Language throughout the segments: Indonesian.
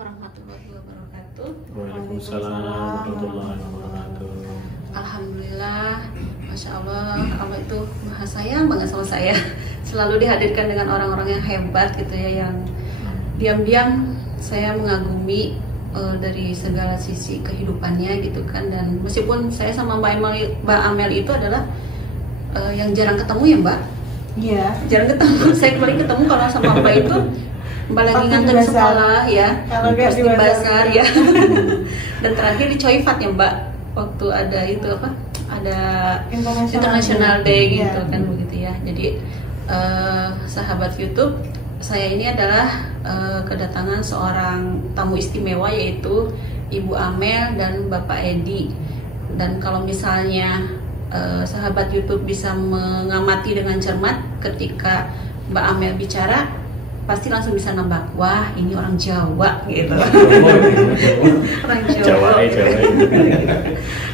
warahmatullahi wabarakatuh. Waalaikumsalam warahmatullahi wabarakatuh. Alhamdulillah, Masya Allah, Allah itu maha sayang banget sama saya. Selalu dihadirkan dengan orang-orang yang hebat gitu ya, yang diam-diam saya mengagumi dari segala sisi kehidupannya gitu kan. Dan meskipun saya sama Mbak Amel itu adalah yang jarang ketemu ya Mbak. Iya. Jarang ketemu. Saya paling ketemu kalau sama Mbak itu Mbak lagi nganter sekolah ya, terus di bazar ya. Dan terakhir di Choifat ya Mbak, waktu ada itu apa? Ada International Day gitu kan begitu ya. Jadi sahabat YouTube, saya ini adalah kedatangan seorang tamu istimewa yaitu Ibu Amel dan Bapak Edi. Dan kalau misalnya sahabat YouTube bisa mengamati dengan cermat ketika Mbak Amel bicara, pasti langsung bisa nambah, wah ini orang Jawa gitu. Orang Jawa.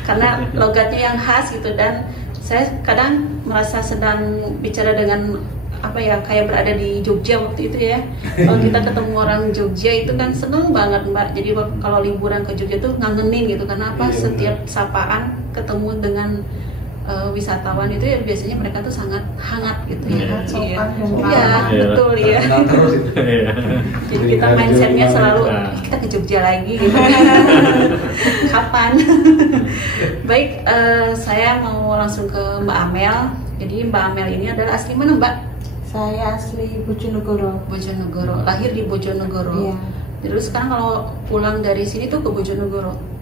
Karena logatnya yang khas gitu. Dan saya kadang merasa sedang bicara dengan apa ya, kayak berada di Jogja waktu itu ya. Kalau kita ketemu orang Jogja itu kan seneng banget Mbak. Jadi kalau liburan ke Jogja tuh ngangenin gitu. Karena apa, setiap sapaan ketemu dengan wisatawan itu ya biasanya mereka tuh sangat hangat gitu ya. Iya, betul ya. Jadi kita mindsetnya selalu kita ke Jogja lagi gitu. Kapan? Baik, saya mau langsung ke Mbak Amel. Jadi Mbak Amel ini adalah asli mana Mbak? Saya asli Bojonegoro. Bojonegoro, lahir di Bojonegoro. Iya. Terus sekarang kalau pulang dari sini tuh ke Bojonegoro.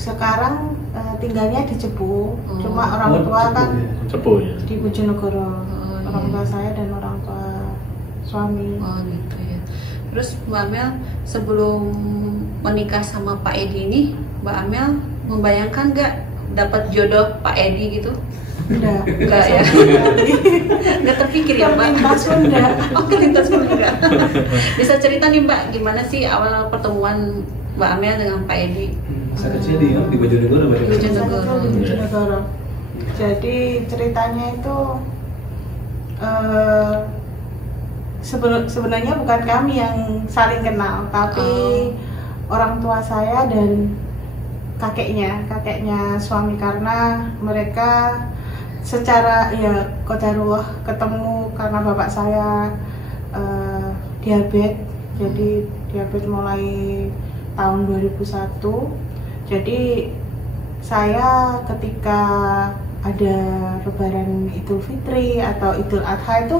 Sekarang tinggalnya di Cepu, cuma orang tua kan Cepu ya. di Bojonegoro. Orang iya. tua saya dan orang tua suami. Oh gitu ya. Terus Mbak Amel sebelum menikah sama Pak Edi ini, Mbak Amel membayangkan nggak dapat jodoh Pak Edi gitu? Enggak ya. Nggak terpikir ya Mbak? Terlintas pun enggak. Oh, terlintas pun enggak. Bisa cerita nih Mbak, gimana sih awal pertemuan Mbak Amel dengan Pak Edi? Masa kecil di Bojonegoro. Bojonegoro. Jadi ceritanya itu sebenarnya bukan kami yang saling kenal, tapi orang tua saya dan kakeknya suami, karena mereka secara ya qadarullah ketemu karena bapak saya diabetes. Jadi diabetes mulai tahun 2001. Jadi saya ketika ada Lebaran Idul Fitri atau Idul Adha itu,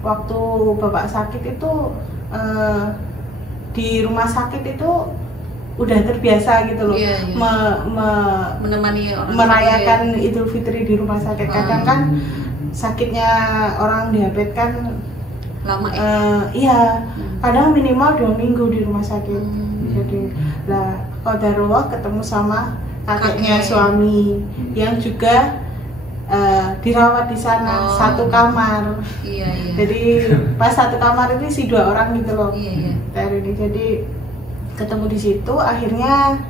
waktu bapak sakit itu di rumah sakit itu udah terbiasa gitu loh. Iya. Menemani orang merayakan Idul Fitri di rumah sakit. Kadang kan sakitnya orang diabetes kan lama ya? Iya, kadang minimal 2 minggu di rumah sakit. Jadi lah qadarullah ketemu sama kakeknya suami yang juga dirawat di sana, satu kamar. Iya. Jadi pas satu kamar itu isi 2 orang gitu loh. Iya. Jadi ketemu di situ, akhirnya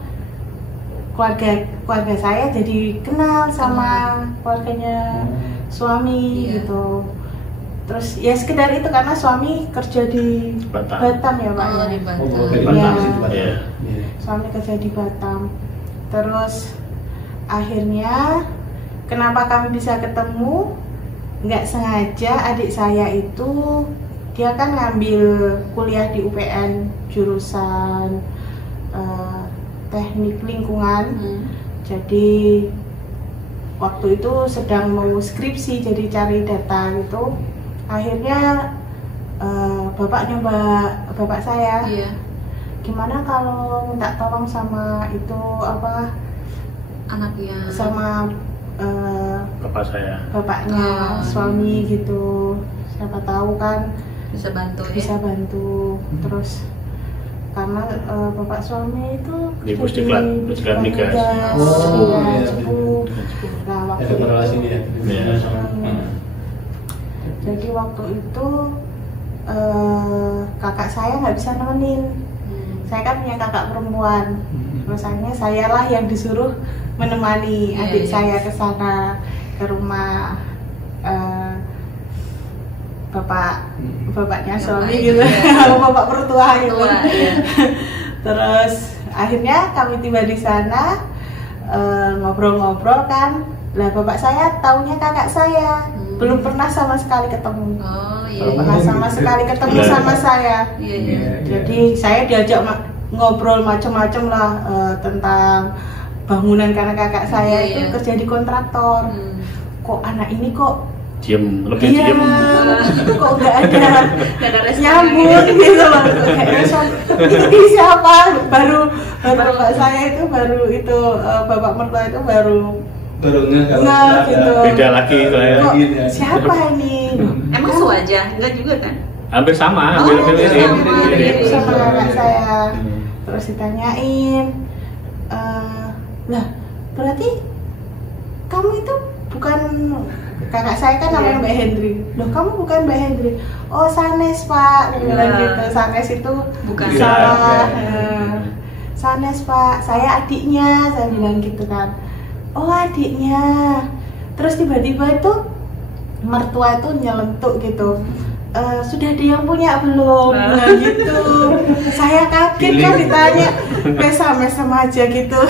keluarga saya jadi kenal sama keluarganya suami gitu. Terus ya sekedar itu, karena suami kerja di Batam ya Pak. Di Batam. Ya. Suami kerja di Batam. Terus akhirnya kenapa kami bisa ketemu? Nggak sengaja, adik saya itu dia kan ngambil kuliah di UPN jurusan teknik lingkungan. Jadi waktu itu sedang mau skripsi, jadi cari data gitu. Akhirnya bapak saya, gimana kalau minta tolong sama itu apa anaknya, sama bapaknya suami gitu, siapa tahu kan bisa bantu. Terus karena bapak suami itu di Pusdiklat Migas. Cepu. Nah waktu itu jadi waktu itu kakak saya nggak bisa nemenin. Saya kan punya kakak perempuan. Terus akhirnya sayalah yang disuruh menemani adik saya ke sana, ke rumah bapaknya suami gitu, bapak mertua gitu. Terus akhirnya kami tiba di sana, ngobrol-ngobrol kan. Lah bapak saya taunya kakak saya, belum pernah sama sekali ketemu. Oh iya. Belum pernah sama sekali ketemu sama saya. Iya, iya. Jadi saya diajak ngobrol macam-macam lah tentang bangunan, karena kakak saya Iya, itu iya. kerja di kontraktor. Kok anak ini kok Lebih iya, diem. itu kok nggak ada Nggak ada respon nyambung lagi. gitu loh. Kayak respon, ini siapa? Baru bapak saya itu baru itu bapak mertua itu baru Nggak kalau nggak nggak gitu. ada. Beda lagi soalnya. Kok Iya. siapa ini? Emang sewajah? Enggak juga kan? Hampir sama, Oh, hampir iya, mirip. sama, Mirip. iya, sama kakak saya. Hmm. Terus ditanyain, lah berarti kamu itu bukan, kakak saya kan namanya Mbak Hendri. Loh kamu bukan Mbak Hendri? Oh Sanes Pak, dia bilang gitu. Sanes itu Bukan. salah. Iya. Sanes Pak, saya adiknya, saya bilang gitu kan. Oh adiknya. Terus tiba-tiba itu mertua itu nyelentuk gitu. Sudah ada yang punya belum? Nah gitu. Saya kaget kan ditanya, mesam-mesam aja gitu.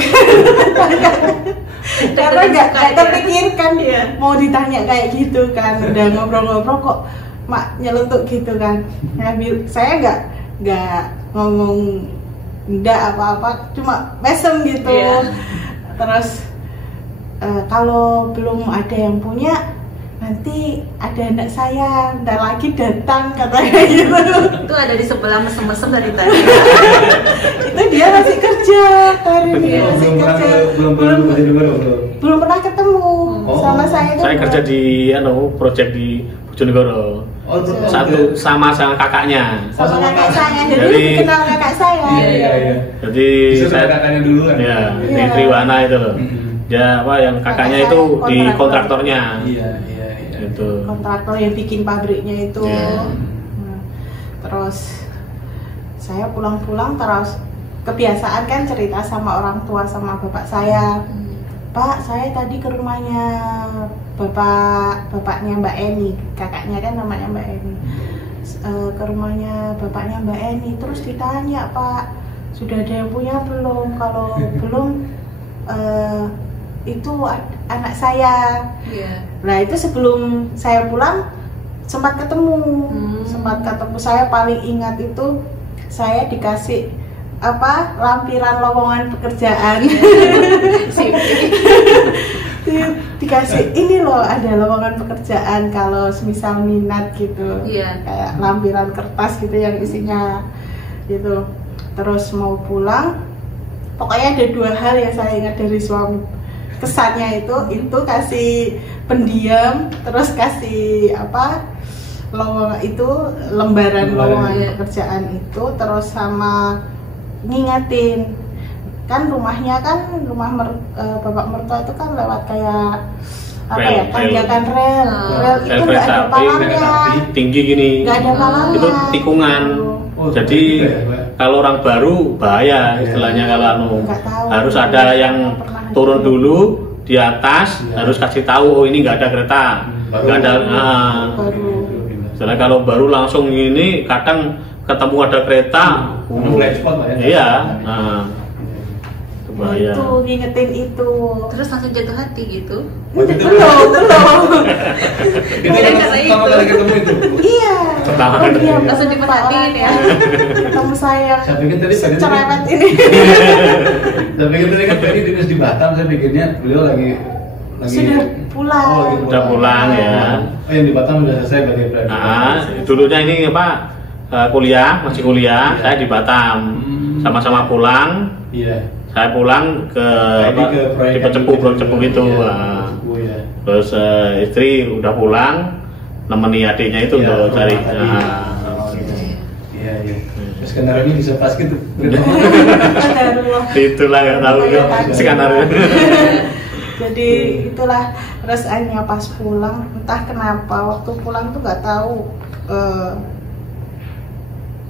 Karena nggak terpikirkan mau ditanya kayak gitu kan. Udah ngobrol-ngobrol kok mak nyelentuk gitu kan. Saya nggak ngomong enggak apa-apa, cuma mesem gitu. Iya. Terus kalau belum ada yang punya, nanti ada anak saya, ntar lagi datang katanya gitu. Itu ada di sebelah mesem-mesem dari tadi. Itu dia masih kerja hari ini, masih kerja, belum pernah ketemu sama saya itu. Saya kerja di project di Bojonegoro. Oh, Satu sama kakaknya. sama kakak saya, jadi Jadi- lebih kenal kakak saya. Iya. Jadi Bisa saya kakaknya dulu kan? ya di Iya. Triwana itu loh. Mhm. Ya apa yang kakaknya Kakak itu saya di kontraktor. kontraktornya. Iya. Gitu. Kontraktor yang bikin pabriknya itu. Iya. Nah, terus saya pulang-pulang terus kebiasaan kan cerita sama orang tua, sama bapak saya. Pak, saya tadi ke rumahnya bapaknya Mbak Eni, kakaknya kan namanya Mbak Eni. Ke rumahnya bapaknya Mbak Eni, terus ditanya, Pak, sudah ada yang punya belum? Kalau belum, itu anak saya. Iya. Nah itu sebelum saya pulang sempat ketemu, saya paling ingat itu saya dikasih lampiran lowongan pekerjaan. Dikasih ini loh, ada lowongan pekerjaan kalau semisal minat gitu. Iya. Kayak lampiran kertas gitu yang isinya gitu. Terus mau pulang, pokoknya ada dua hal yang saya ingat dari suami. Kesannya itu kasih pendiam, terus kasih lowongan itu, lembaran lowongan pekerjaan itu, terus sama ngingetin kan rumahnya kan bapak mertua itu kan lewat kayak tanjakan rel itu nggak ada palangnya, tinggi gini. nggak ada palangnya, Itu tikungan. Jadi kalau orang baru bahaya istilahnya, kalau Nggak tahu. harus ada yang Nggak pernah turun ada. dulu di atas, harus kasih tahu oh ini nggak ada kereta, nggak ada. baru Soalnya kalau baru langsung ini kadang ketemu ada kereta, Flash spot lah ya. iya, itu bahaya. itu ngingetin itu. Terus langsung jatuh hati gitu. Waktu itu belum itu Karena itu. pertama kali ketemu itu. iya Pertama oh, kali dia ketemu. Langsung diperhatiin ya. ketemu saya Saya pikir tadi cerewet ini. Saya pikir tadi kan tadi dinas di Batam, saya pikirnya beliau lagi Sudah pulang. Oh, lagi Udah pulang ya. Oh, yang di Batam udah selesai berarti. Dulunya ini kuliah, masih kuliah, saya di Batam, sama-sama pulang. Iya. Saya pulang ke di Cepu itu. Oh ya. Terus istri udah pulang, nemeni adiknya itu untuk cari. Iya. Terus skenario bisa pas gitu. Itulah nggak tahu ya skenario. Jadi itulah, terus akhirnya pas pulang, entah kenapa waktu pulang tuh nggak tahu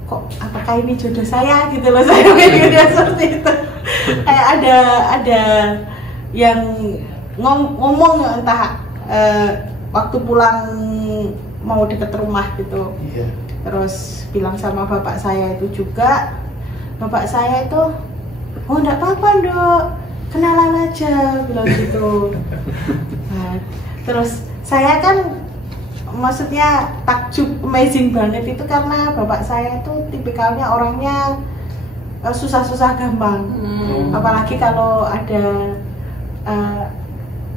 kok apakah ini jodoh saya gitu loh, saya mikirnya seperti itu. Kayak ada yang ngomong entah waktu pulang mau deket rumah gitu. Iya. Terus bilang sama bapak saya itu juga, bapak saya itu, oh enggak apa-apa Dok, kenalan aja, bilang gitu. Nah, terus saya kan maksudnya takjub, amazing banget itu karena bapak saya itu tipikalnya orangnya susah-susah gampang. Apalagi kalau ada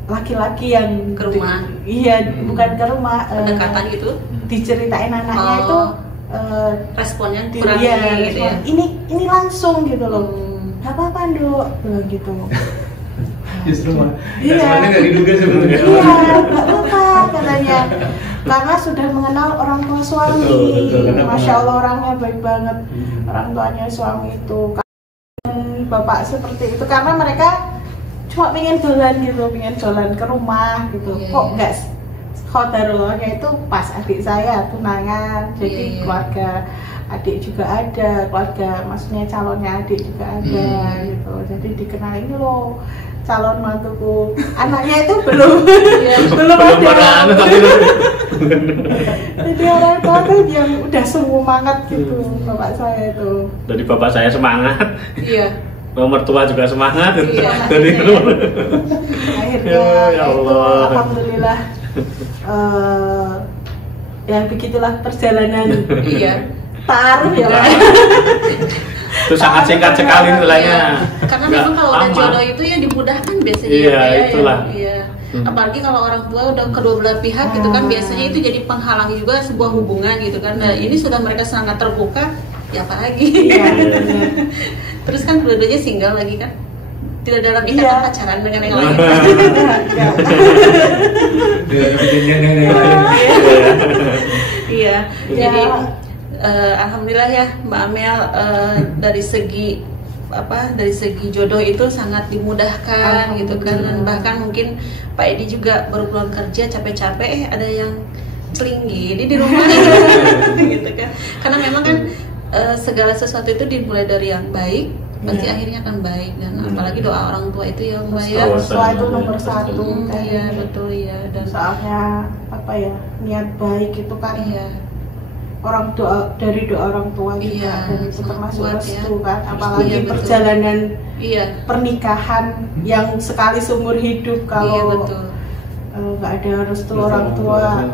laki-laki yang Ke rumah. Iya, bukan ke rumah, Pendekatan gitu. diceritain anaknya itu Responnya kurang iya, ini gitu ya. ini langsung gitu loh. Hmm. Gak apa-apa Dok, bilang gitu. Justru mah Iya. responnya nggak diduga sebenarnya. Iya, nggak apa katanya. Karena sudah mengenal orang tua suami. Betul, karena Masya Allah orangnya baik banget. Orang tuanya suami itu. Bapak seperti itu karena mereka cuma pengen jalan gitu, pengen jalan ke rumah gitu. Iya, Kok iya. nggak khodarullahnya itu pas adik saya tunangan, jadi Iya, iya. keluarga adik juga ada, keluarga maksudnya calonnya adik juga ada gitu. Jadi dikenal ini loh calon mantuku, anaknya itu belum belum ada. Jadi orang tua tuh yang udah semangat gitu bapak saya itu. Dari bapak saya semangat, Iya. mertua juga semangat. Iya. Jadi Akhirnya Ya itu Allah. alhamdulillah ya begitulah perjalanan Iya. taruh ya Pak. itu sangat singkat sekali nilainya. Karena Nggak memang kalau udah lama. jodoh itu ya dimudahkan biasanya. Iya, ya, Pak, ya. itulah. Iya. Hmm. Apalagi kalau orang tua udah kedua belah pihak gitu kan biasanya itu jadi penghalang juga sebuah hubungan gitu kan. Nah, ini sudah mereka sangat terbuka, ya apalagi. Iya. Terus kan dua-duanya single lagi kan. Tidak dalam ikatan Iya. pacaran dengan yang lain. Enggak. Dengan kejadian yang lain. Iya. Ya. Jadi alhamdulillah ya Mbak Amel dari segi jodoh itu sangat dimudahkan gitu kan. Dan bahkan mungkin Pak Edi juga baru pulang kerja capek-capek ada yang celing gini di rumah gitu kan. Karena memang kan segala sesuatu itu dimulai dari yang baik pasti akhirnya akan baik, dan apalagi doa orang tua itu yang baik. Doa itu nomor satu. Iya betul ya. Dan Soalnya apa ya, niat baik itu kan iya. orang dari doa orang tua juga, Iya, dan itu sangat termasuk kuat restu ya. kan, apalagi Iya, betul. perjalanan Iya. pernikahan yang sekali seumur hidup. Iya Kalau betul. nggak ada restu orang tua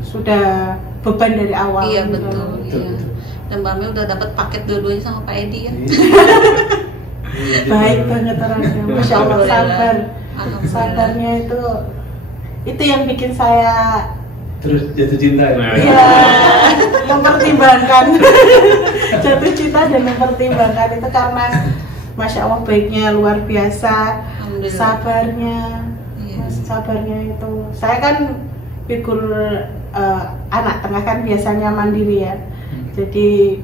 sudah beban dari awal. Iya gitu. betul. Betul, Iya. betul. Dan Mbak Mel udah dapat paket dua-duanya sama Pak Edi kan. Baik banget orangnya, masya Allah, sabar. Alhamdulillah. Sabarnya itu yang bikin saya Terus jatuh cinta ya. ya mempertimbangkan jatuh cinta dan mempertimbangkan itu karena masya Allah baiknya luar biasa, Alhamdulillah. sabarnya, Iya. sabarnya itu. Saya kan figur anak tengah kan biasanya mandiri ya. Jadi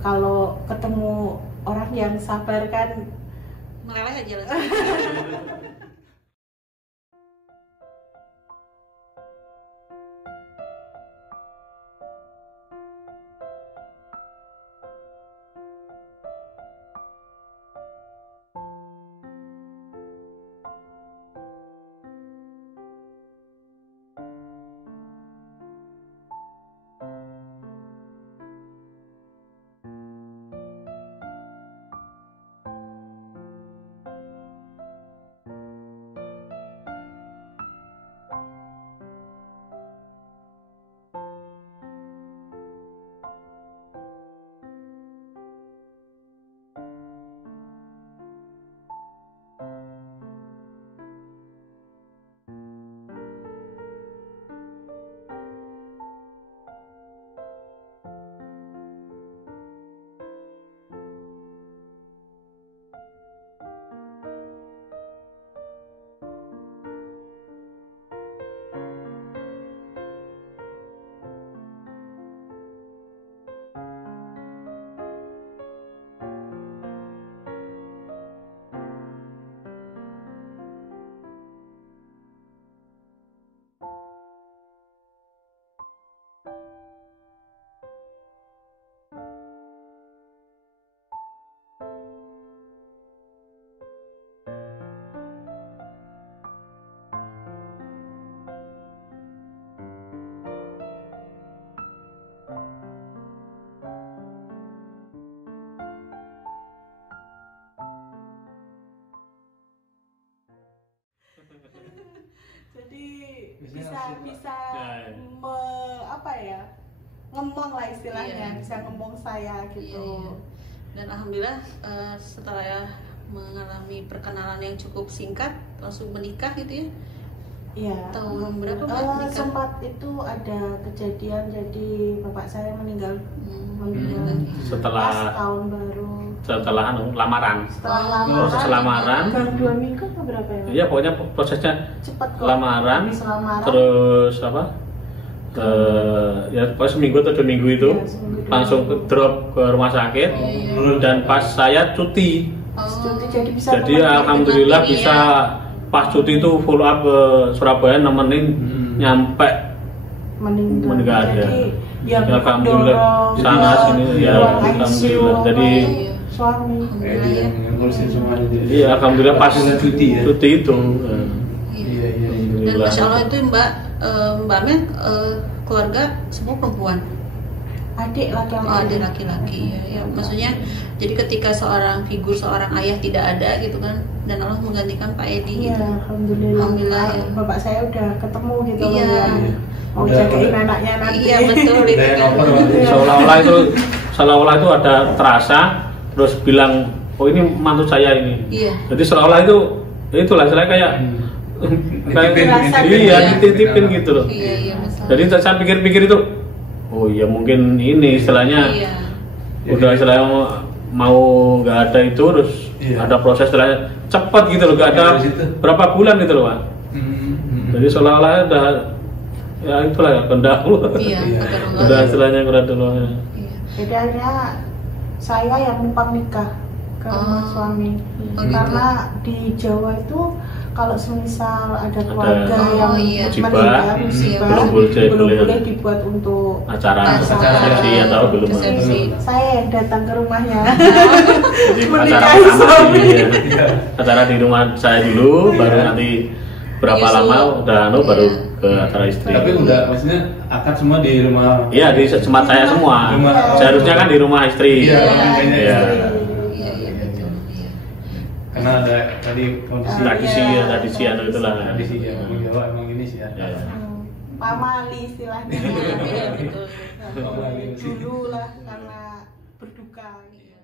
kalau ketemu orang yang sabar kan Meleleh aja langsung. bisa Ya. apa ya, ngomong lah istilahnya, Iya. bisa ngomong saya gitu. Iya. Dan alhamdulillah setelah mengalami perkenalan yang cukup singkat langsung menikah gitu ya. Iya. Tahun berapa Mbak nikah? Sempat itu ada kejadian, jadi bapak saya meninggal meninggal Setelah- pas tahun baru. Setelah lamaran. Setelah Oh, lamaran, proses lamaran. baru 2 minggu atau berapa ya? Iya, pokoknya prosesnya Cepat kok. lamaran, Habis lamaran. terus apa? Ya pokoknya seminggu atau 2 minggu itu Iya, seminggu, 2 langsung minggu. drop ke rumah sakit dan pas saya cuti. Cuti, jadi bisa Jadi temenin. alhamdulillah Iya. bisa pas cuti itu follow up ke Surabaya nemenin nyampe meninggal ya. Jadi yang Alhamdulillah mendorong, sana sini ya ruang alhamdulillah. ICU, Jadi Iya. suami. Kayak dia yang ngurusin semuanya dia. iya alhamdulillah pas Cuti ya. cuti itu. Iya. Iya iya. Dan Alhamdulillah. masya Allah itu Mbak Mel keluarga semua perempuan. Adik laki-laki. Oh, ada laki-laki ya. Maksudnya jadi ketika seorang figur seorang ayah tidak ada gitu kan, dan Allah menggantikan Pak Edi Iya, gitu. alhamdulillah. Alhamdulillah, ya. Bapak saya udah ketemu gitu loh, Iya. yang mau Udah- jagain udah- anaknya nanti. Iya betul itu. Udah yang kan. over berarti. seolah-olah itu ada terasa terus bilang oh ini mantu saya ini. Iya. Jadi seolah-olah itulah saya kayak Nitipin, iya ya. dititipin gitu loh. Iya iya masalah. Jadi saya pikir-pikir itu oh iya mungkin ini istilahnya Iya. udah istilahnya mau nggak ada itu terus Iya. ada proses istilahnya cepat gitu loh, nggak ada Dari situ. berapa bulan gitu loh Pak. Hmm. Jadi seolah-olah udah ya itulah ya kehendak lu. Iya. Iya. qadarullah. Udah istilahnya kehendak Allah. Iya. Jadi akhirnya saya yang numpang nikah ke rumah Oh. suami. Oh, gitu. Karena di Jawa itu kalau semisal ada keluarga Oh, yang iya. meninggal, Musibah, musibah, belum boleh- boleh dibuat untuk Acara Acara. resepsi atau belum Resepsi. saya yang datang ke rumahnya. Jadi acara Menikahi pertama suami. iya. Acara di rumah saya dulu baru nanti berapa Nyusul. lama udah baru Iya. ke acara istri. Tapi udah maksudnya akad semua di rumah. Iya di semat saya semua. Rumah- Seharusnya kan di rumah istri. Iya, Iya. makanya Iya. Iya iya betul. Iya. Karena ada tadi kondisi Tradisi Iya. ya tradisi anu itulah. tradisi ya orang Jawa emang ini sih ya. Iya. Pamali istilahnya. Iya betul. Dulu lah karena berduka. Iya.